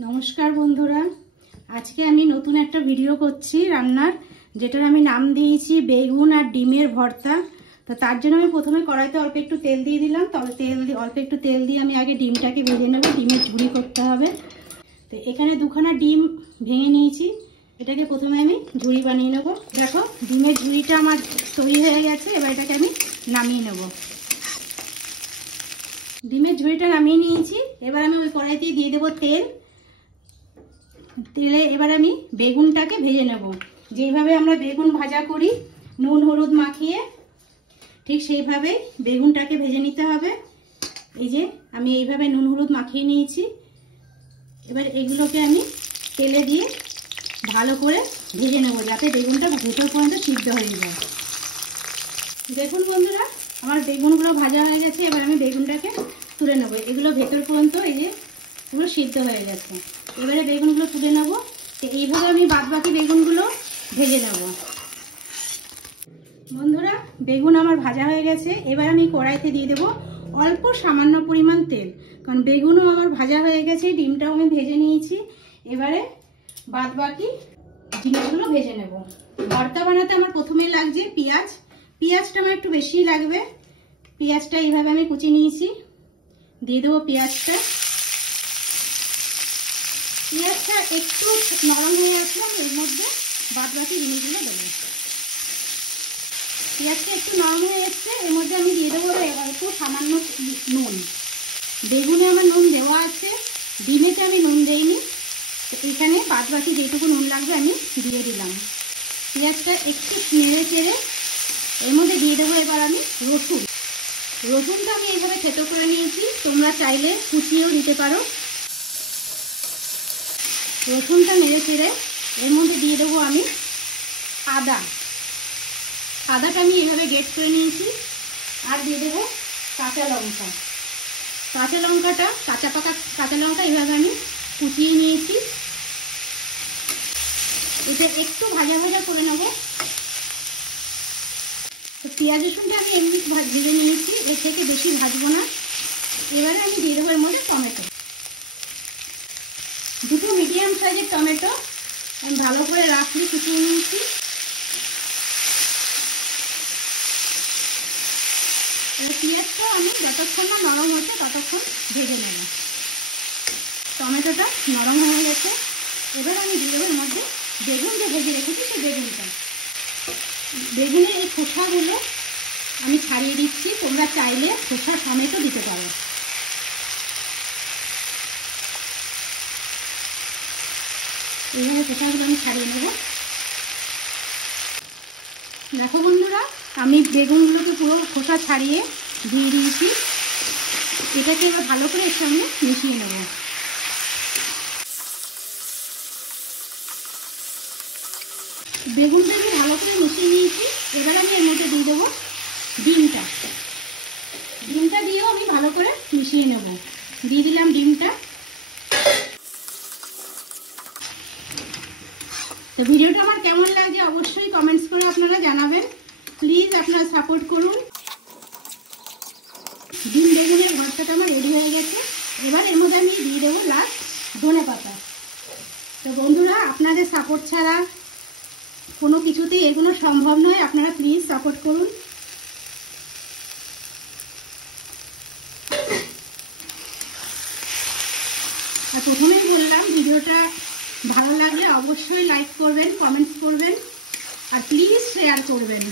नमस्कार बंधुरा आज के आमी नतून एक भिडियो करछि रान्नार जेटार आमी नाम दिएछि बेगुन और डिमेर भर्ता। तो तार जन्य आमी प्रथमे कड़ाईते अल्प एकटु तेल दिए दिलाम। तबे अल्प एकटु तेल दिए आमी आगे डिमटाके भेजे नेब। डिमेर झुड़ी करते हबे। तो एखाने दुखाना डिम भेंगे निয়েছি। एटाके प्रथमे आमी झुड़ी बानिয়ে नेब। देखो डिमेर झुड़ीटा आमार तैरी हये गेছে। एबार एटाके आमी नामिয়ে नेब। ডিমের ঝুড়িটা নামিয়ে নিয়েছি। এবার আমি ওই কড়াইতে দিয়ে দেব তেল। তেলে এবার আমি বেগুনটাকে ভেজে নেব। যেভাবে আমরা বেগুন ভাজা করি নুন হলুদ মাখিয়ে ঠিক সেইভাবেই বেগুনটাকে ভেজে নিতে হবে। এই যে আমি এইভাবে নুন হলুদ মাখিয়ে নিয়েছি। এবার এগুলোকে আমি তেলে দিয়ে ভালো করে ভেজে নেব যাতে বেগুনটা ভেতর পর্যন্ত সিদ্ধ হয়ে যায়। দেখুন বন্ধুরা আমার বেগুনগুলো ভাজা হয়ে গেছে। এবার আমি বেগুনটাকে তুলে নেব। এগুলো ভেতর পর্যন্ত এই যে পুরো সিদ্ধ হয়ে গেছে। এবারে বেগুনগুলো তুলে নেব। তো এইভাবে আমি বাদবাকি বেগুনগুলো ভেজে নেব। বন্ধুরা বেগুন আমার ভাজা হয়ে গেছে। এবার আমি কড়াইতে দিয়ে দেব অল্প সামান্য পরিমাণ তেল, কারণ বেগুনও আমার ভাজা হয়ে গেছে, ডিমটাও আমি ভেজে নিয়েছি। এবারে বাদবাকি জিনিসগুলো ভেজে নেব। ভর্তা বানাতে আমার প্রথমেই লাগছে পেঁয়াজ। পেঁয়াজটা আমার একটু বেশিই লাগবে। পেঁয়াজটা এইভাবে আমি কুচিয়ে নিয়েছি, দিয়ে দেবো পেঁয়াজটা। পেঁয়াজটা একটু নরম হয়ে আসলে আমি এর মধ্যে বাদবাকি জিনিসগুলো দেবো। পেঁয়াজটা একটু নরম হয়ে এসছে, এর মধ্যে আমি দিয়ে দেবো একটু সামান্য নুন। বেগুনে আমার নুন দেওয়া আছে, ডিমেতে আমি নুন দেইনি। তো এখানে বাদবাকি যেটুকু নুন লাগবে আমি দিয়ে দিলাম। পেঁয়াজটা একটু নেড়ে চেড়ে এর মধ্যে দিয়ে দেবো এবার আমি রসুন। রসুনটা আমি এইভাবে থেতো করে নিয়েছি, তোমরা চাইলে কুচিয়েও দিতে পারো। রসুনটা নেড়ে চেড়ে এর মধ্যে দিয়ে দেবো আমি আদা। আদাটা আমি এইভাবে গ্রেট করে নিয়েছি। আর দিয়ে দেবো কাঁচা লঙ্কা। কাঁচা লঙ্কাটা কাঁচা লঙ্কা এইভাবে আমি কুচিয়ে নিয়েছি। এটা একটু ভাজা ভাজা করে নেবো। তো পেঁয়াজ রসুনটা আমি এমনি ভেজে নিয়েছি, এর থেকে বেশি ভাজবো না। এবারে আমি দিয়ে দেবো এর মধ্যে টমেটো। দুটো মিডিয়াম সাইজের টমেটো আমি ভালো করে রাখলে কুচিয়ে নিয়েছি। পেঁয়াজটা আমি যতক্ষণ না নরম হচ্ছে ততক্ষণ ভেজে নেব। টমেটোটা নরম হয়ে গেছে। এবার আমি দিয়ে দেবো এর মধ্যে বেগুন যে ভেজে রেখেছি সেই বেগুনটা। বেগুনের এই খোসাগুলো আমি ছাড়িয়ে দিচ্ছি, তোমরা চাইলে খোসা সমেতও দিতে পারো। এইভাবে খোসাগুলো আমি ছাড়িয়ে নেব। দেখো বন্ধুরা আমি বেগুনগুলোকে পুরো খোসা ছাড়িয়ে দিয়ে দিয়েছি। এটাকে এবার ভালো করে এর সঙ্গে মিশিয়ে নেব। বেগুনটা আমি ভালো করে মিশিয়ে নিয়েছি। এবার আমি এর মধ্যে দিয়ে দেবো ডিমটা। ডিমটা দিয়েও আমি ভালো করে মিশিয়ে নেব। দিয়ে দিলাম ডিমটা। তো ভিডিওটা আমার কেমন লাগছে অবশ্যই কমেন্টস করে আপনারা জানাবেন। প্লিজ আপনারা সাপোর্ট করুন। ডিম বেগুনের ভর্তাটা আমার রেডি হয়ে গেছে। এবার এর মধ্যে আমি দিয়ে দেবো লাস্ট ধনেপাতা। তো বন্ধুরা আপনাদের সাপোর্ট ছাড়া কোনো কিছুতেই এগুলো সম্ভব নয়। আপনারা প্লিজ সাপোর্ট করুন। আর প্রথমেই বললাম ভিডিওটা ভালো লাগলে অবশ্যই লাইক করবেন, কমেন্টস করবেন আর প্লিজ শেয়ার করবেন।